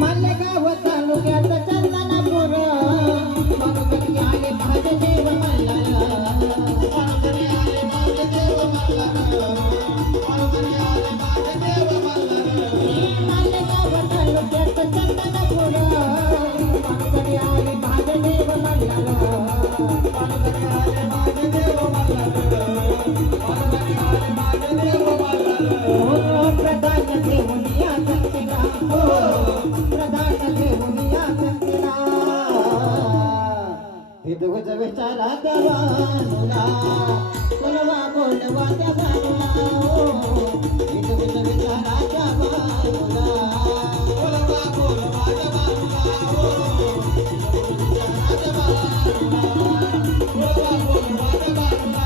मालेगाव तालुक्यात चंदनपूर पाणुकरी आले महादेव मल्हार पाणुकरी आले महादेव मल्हार पाणुकरी आले महादेव मल्हार मालेगाव तालुक्यात चंदनपूर पाणुकरी आले महादेव मल्हार पाणुकरी आले महादेव मल्हार पाणुकरी आले महादेव मल्हार प्रधान देवनिया संतीला प्रधान देवनिया संतीला हिदुज विचारा गवानुला बोलवा बोलवा त्या भानुला हिदुज विचारा गवानुला बोलवा बोलवा त्या भानुला बोलवा बोलवा त्या भानुला